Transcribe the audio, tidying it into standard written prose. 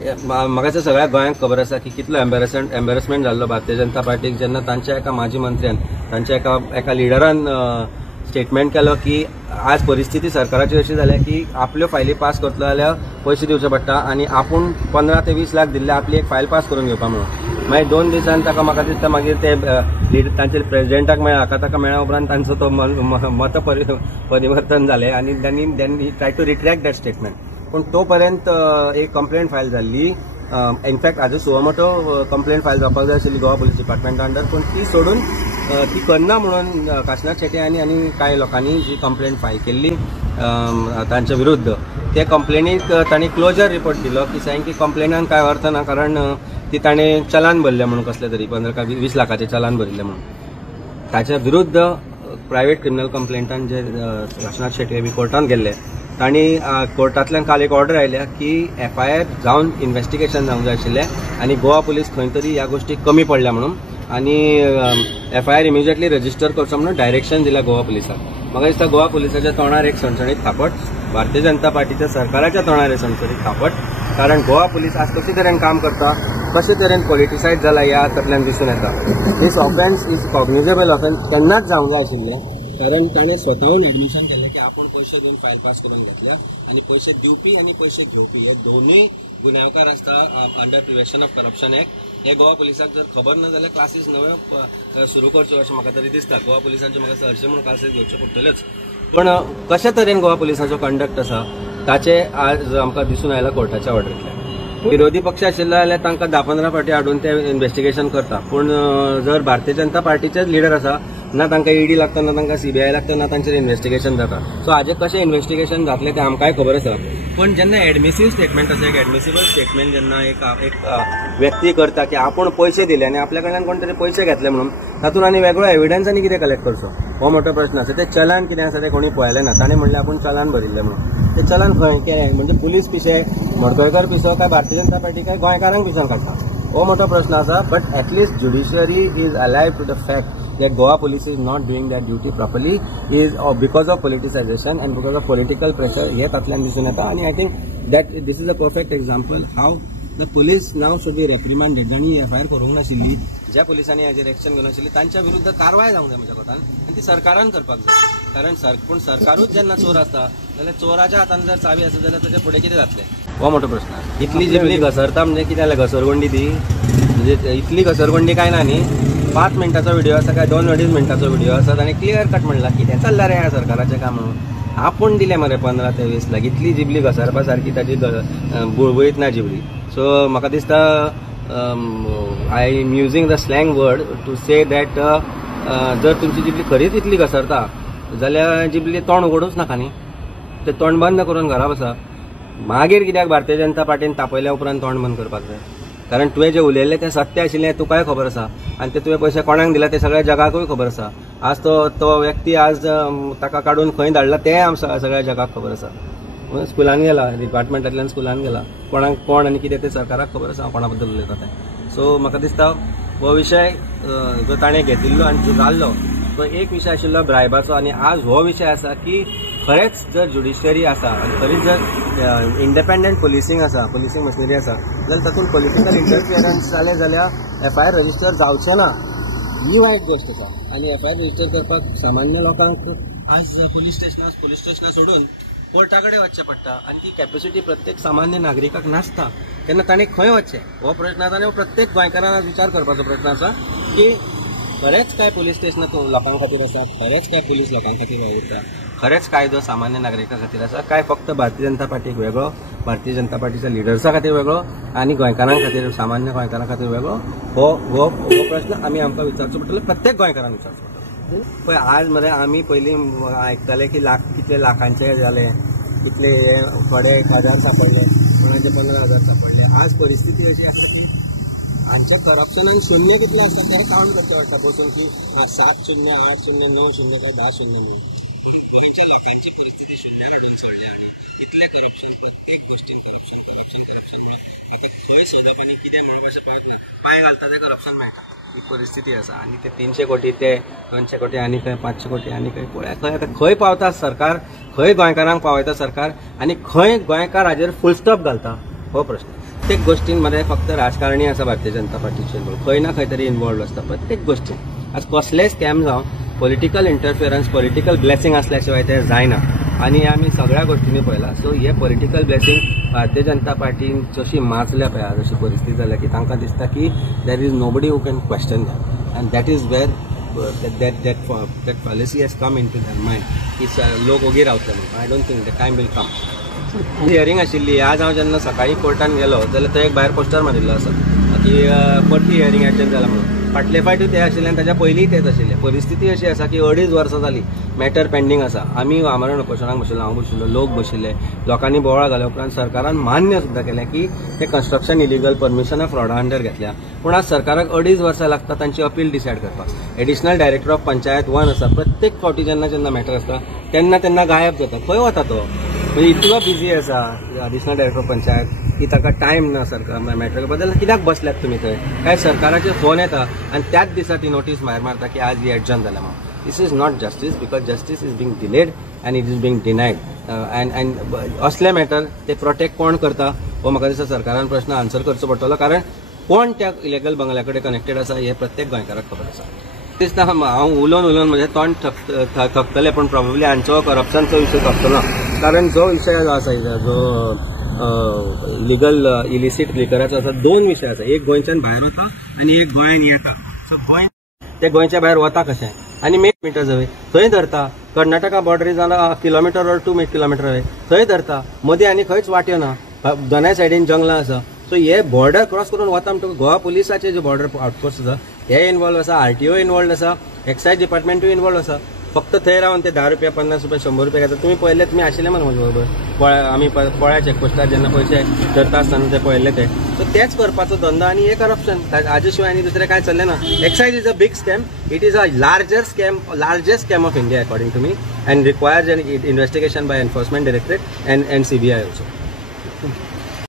म्हाका सगळ्या गोंयांक खबर आसा की कितलो एम्बेरसमेंट जाल्लो भारतीय जनता पार्टीक जेन्ना तांच्या एका माजी मंत्र्यान तांच्या एका लिडरान स्टेटमेंट केलो की आज परिस्थिती सरकाराची अशी जाल्या की आपल्यो फायली पास करतलो जाल्यार पयशे दिवचे पडटा आनी आपूण 15 ते 20 लाख दिल्ले आपली एक फायल पास करून घेवपा म्हणून मागीर 2 दिसान ताका म्हाका दिसता मागीर ते तांचे प्रेसिडेंटाक मेळ्ळा ताका मेळ्ळ्या उपरांत तांचो तो मत परिवर्तन जालें आनी then try to retract that statement पूण तो पर्यंत एक कंप्लेंट फायल जाल्ली इनफॅक्ट आज सुमोटो कंप्लेंट फायल जावपाक जाय आशिल्ली गोवा पुलीस डिपार्टमेंटा अंडर पूण ती सोडून ती करना म्हणून काशीनाथ शेट्टी आनी कांय लोकांनी जी कंप्लेंट फायल केल्ली तांच्या विरुद्ध ते कंप्लेनीक तांणी क्लोजर रिपोर्ट दिलो की सांग की कंप्लेनान कांय अर्थ ना कारण ती ताणें चलान भरलें म्हणून कसलें तरी 15 का 20 लाखाचें चलान भरिल्लें म्हणून ताच्या विरुद्ध प्रायवेट क्रिमिनल कंप्लेंटान जे काशीनाथ शेट्टी बी कोर्टान गेल्ले तांणी कोर्टांतल्यान काल एक ऑर्डर आयल्या की FIR जावन इन्व्हेस्टिगेशन जावंक जाय आशिल्लें आनी गोवा पुलीस खंय तरी ह्या गोष्टी कमी पडल्या म्हणून आनी FIR इमिजिएटली रजिस्टर करचो म्हणून डायरेक्शन दिल्या गोवा पुलिसाक म्हाका दिसता गोवा पुलिसाच्या तोंडार एक सणसणीत थापट भारतीय जनता पार्टीच्या सरकाराच्या तोंडार एक सणसणीत थापट कारण गोवा पुलीस आज कशे तरेन काम करता कशे तरेन पॉलिटिसायज जाला ह्या हातांतल्यान दिसून येता this offence is cognizable offence तेन्नाच जावंक जाय आशिल्लें कारण ताणें स्वताहून एडमिशन केल्लें की आपूण पयशे दिवन फायल पास करून घेतल्या आनी पयशे दिवपी आनी पयशे घेवपी हे दोनूय गुन्यांवकार आसता under prevention of corruption act हे गोवा पुलिसाक जर खबर ना जाल्यार क्लासीस नव्यो सुरू करच्यो अशें म्हाका तरी दिसता गोवा पुलिसांच्यो म्हाका हरशीं म्हणून क्लासीस घेवच्यो पडटल्योच पण कशे तरेन गोवा पुलिसाचो कंडक्ट आसा ताचे आज आमकां दिसून आयला कोर्टाच्या ऑर्डरींतल्यान विरोधी पक्ष आशिल्लो जाल्यार तांकां 10-15 फावटी हाडून ते इन्व्हेस्टिगेशन करता पूण जर भारतीय जनता पार्टीचेच लिडर आसा ना तांकां ED लागता ना तांकां CBI लागता ना तांचेर इन्व्हेस्टिगेशन जाता सो हाजें कशें इन्व्हेस्टिगेशन जातलें तें आमकांय खबर आसा पण जेन्ना एडमिसीव स्टेटमेंट आसा एक एडमिसिबल स्टेटमेंट जेन्ना एक व्यक्ती करता की आपूण पयशे दिले आनी आपल्या कडल्यान कोण तरी पयशे घेतले म्हणून तातूंत आनी वेगळो एविडन्स आनी कितें कलेक्ट करचो हो मोठो प्रश्न आसा ते चलान कितें आसा तें कोणी पळयलें ना ताणें म्हणलें आपूण चलान भरिल्लें म्हणून ते चलान खंय केलें म्हणजे पुलीस पिशे मडकयकर पिसो काय भारतीय जनता पार्टी काय गोंयकारांक पिसान काडटा हो मोठो प्रश्न आसा but at least judiciary is alive to the fact that Goa police is not doing that duty properly is because of politicization and because of political pressure हे तातल्यान दिसून येता आणि I think that this is a perfect example how the police now should be reprimanded जाणी FIR करूंक नाशिल्ली ज्या पुलिसांनी हाजेर action घेवंक नाशिल्ली तांच्या विरुद्ध कारवाय जावंक जाय म्हज्या कोतान आनी ती सरकारान करपाक जाय कारण पूण सरकारूच जेन्ना चोर आसता जाल्यार चोराच्या हातान जर चावी आसा जाल्यार ताचे फुडें कितें जातलें हो मोठो प्रश्न इतली जिबली घसरता म्हणजे कितें जाल्यार घसरगुंडी ती म्हणजे इतली घसरगुंडी काय ना न्ही 5 मिनटाचो व्हिडिओ आसा काय 2-2.5 मिनटाचो व्हिडिओ आसा ताणें क्लियर कट म्हणला कितें चल्लां रे ह्या सरकाराचें काम म्हणून आपूण दिलें मरे 15 ते 20 लाख इतली जिबली घसरपा सारकी ताची बुळबुळीत ना जिबली सो म्हाका दिसता I am using the slang word to say that जर तुमची जिबली खरीच इतली घसरता जाल्यार जिबली तोंड उगडूच नाका न्ही तें तोंड बंद करून घरा बसा मागीर कित्याक भारतीय जनता पार्टीन तापयल्या उपरांत तोंड बंद करपाक जाय कारण तुवें जें उलयल्लें तें सत्य आशिल्लें तुकाय खबर आसा आनी ते तुवें पयशे कोणाक दिला तें सगळ्या जगाकूय खबर आसा आज तो व्यक्ती आज ताका काडून खंय धाडला तें सगळ्या जगाक खबर आसा स्कुलान गेला डिपार्टमेंटांतल्यान स्कुलान गेला कोणाक कोण आनी कितें तें सरकाराक खबर आसा कोणा बद्दल उलयता तें सो म्हाका दिसता हो विशय जो ताणें घेतिल्लो आनी जो जाल्लो तो एक विशय आशिल्लो ब्रायबाचो आनी आज हो विशय आसा की खरेंच जर ज्युडिशियरी आसा आनी खरीच जर इंडिपेंडंट पुलिसींग आसा पुलिसींग मशिनरी आसा जाल्यार तातूंत पॉलिटिकल इंटरफियरन्स जालें जाल्यार FIR रजिस्टर जावचें ना ही वायट गोश्ट आसा आनी FIR रजिस्टर करपाक सामान्य लोकांक आज पुलीस स्टेशनां सोडून कोर्टा कडेन वचचें पडटा आनी ती कॅपेसिटी प्रत्येक सामान्य नागरिकाक नासता तेन्ना ताणें खंय वचचें हो प्रश्न आसा आनी प्रत्येक गोंयकारान विचार करपाचो प्रश्न आसा की खरेंच काय पुलीस स्टेशनां लोकां खातीर आसा खरेंच काय पुलीस लोकां खातीर वयता खरेंच कायदो सामान्य नागरिकां खातीर आसा काय फक्त भारतीय जनता पार्टीक वेगळो भारतीय जनता पार्टीच्या लिडर्सा खातीर वेगळो आनी गोंयकारां खातीर सामान्य गोंयकारां खातीर वेगळो हो प्रश्न आमकां विचारचो पडटलो प्रत्येक गोंयकारांक विचारचो पडटलो पळय आज मरे आमी पयलीं आयकताले की कितले लाखांचे जाले कितले थोडे 1000 सापडले कोणाचे 15,000 सापडले आज परिस्थिती अशी आसा की आमच्या करप्शनान शून्य कितले आसा तें काउंट करता सपोजून की 7 शून्य 8 शून्य 9 शून्य काय 10 शून्य मिळतात गोंयच्या लोकांची परिस्थिती शून्यार हाडून चडल्या आणि इतले करप्शन प्रत्येक गोष्टीन करप्शन आता खंय सोदप आनी कितें म्हणप अशें पावत ना पांय घालता तें करप्शन मेळटा ही परिस्थिती आसा आनी ते 300 कोटी ते 200 कोटी आनी खंय 500 कोटी आनी खंय पळय खंय आतां खंय पावता सरकार खंय गोंयकारांक पावयता सरकार आनी खंय गोंयकार हाजेर फुल स्टॉप घालता हो प्रश्न प्रत्येक गोष्टींमध्ये फक्त राजकारणी आसा भारतीय जनता पार्टीचे खंय ना खंय तरी इन्वॉल्व आसता प्रत्येक गोष्टीन. आज कसलेय स्कॅम जावं पॉलिटिकल इंटरफियरन्स पॉलिटिकल ब्लेसिंग असल्या शिवाय ते जायना आणि आमी सगळ्या गोष्टींनी पळयला. सो हे पॉलिटिकल ब्लेसिंग भारतीय जनता पार्टीन जशी माजल्या पळय आज अशी परिस्थिती जाल्या की तांकां दिसता की there is nobody who can question that and that is where that policy has come into their mind की लोक ओगी रावतले म्हणून. I don't think the time will come. Hearing आशिल्ली आज हांव जेन्ना सकाळी कोर्टान गेलो जाल्यार थंय एक भायर पोस्टर मारिल्लो आसा की परती हियरिंग एटेंड जाला म्हणून. फाटले फावटी ते आशिल्ले आनी ताच्या पयलींय तेच आशिल्ले. परिस्थिती अशी आसा की 2.5 वर्सां जाली मॅटर पेंडींग आसा. आमी आमरण उपोशणाक बशिल्लो, हांव बशिल्लो, लोक बशिल्ले, लोकांनी बोवाळ घाले उपरांत सरकारान मान्य सुद्दां केलें की ते कन्स्ट्रक्शन इलिगल परमिशनां फ्रॉडा अंडर घेतल्या. पूण आज सरकाराक 2.5 वर्सां लागता तांची अपील डिसायड करपाक. एडिशनल डायरेक्टर ऑफ पंचायत 1 आसा. प्रत्येक फावटी जेन्ना मॅटर आसता तेन्ना गायब जाता. खंय वता तो? म्हणजे इतलो बिजी आसा एडिशनल डायरेक्टर ऑफ पंचायत की ताका टायम ना सरकार मॅटर बद्दल. कित्याक बसल्यात तुमी थंय? काय सरकाराचे फोन येता आनी त्याच दिसा ती नोटीस भायर मारता की आज ही एडजर्न जाल्या म्हणून. This is not justice because justice is being delayed and it is being डिनायड. And असले मॅटर ते प्रोटेक्ट कोण करता हो म्हाका दिसता सरकारान प्रश्न आन्सर करचो पडटलो. कारण कोण त्या इलिगल बंगल्या कडेन कनेक्टेड आसा हे प्रत्येक गोंयकाराक खबर आसा. दिसता हांव उलोवन म्हणजे तोंड थकतलें पूण प्रॉब्ली हांचो करप्शनचो विशय थकतलो. कारण जो विशय जो आसा जो लिगल इलिसीट लिकराचो आसा 2 विशय आसा. एक गोंयच्यान भायर वता आनी एक गोंयान येता. सो ते गोंयच्या भायर वता कशें आनी मिटर जवळ थंय धरता. कर्नाटका बॉर्डरी जाल्यार किलोमिटर और 2 किलोमिटर अवे थंय धरता. मदीं आनी खंयच वाट्यो ना. दोनाय सायडीन जंगलां आसा. सो हे बॉर्डर क्रॉस करून वता म्हणटकूच गोवा पुलिसाचे जे बॉर्डर आउटपोस्ट आसा हे इन्वॉल्व आसा, आरटीओ इन्वॉल्व आसा, एक्सायज डिपार्टमेंटूय इन्वॉल्व आसा. फक्त थंय रावन ते 10 रुपया 50 रुपया 100 रुपया घेतात. तुमी पळयले, तुमी आशिल्ले मरे म्हजे बरोबर आमी पोळ्या चॅकपोस्टार जेन्ना पयशे धरता आसतना ते पळयले ते. सो तेच करपाचो धंदो आनी हे करप्शन हाजे शिवाय आनी दुसरें कांय चल्लें ना. Excise is a big scam. It is a largest scam of India according to me and requires an investigation by enforcement directorate and CBI also.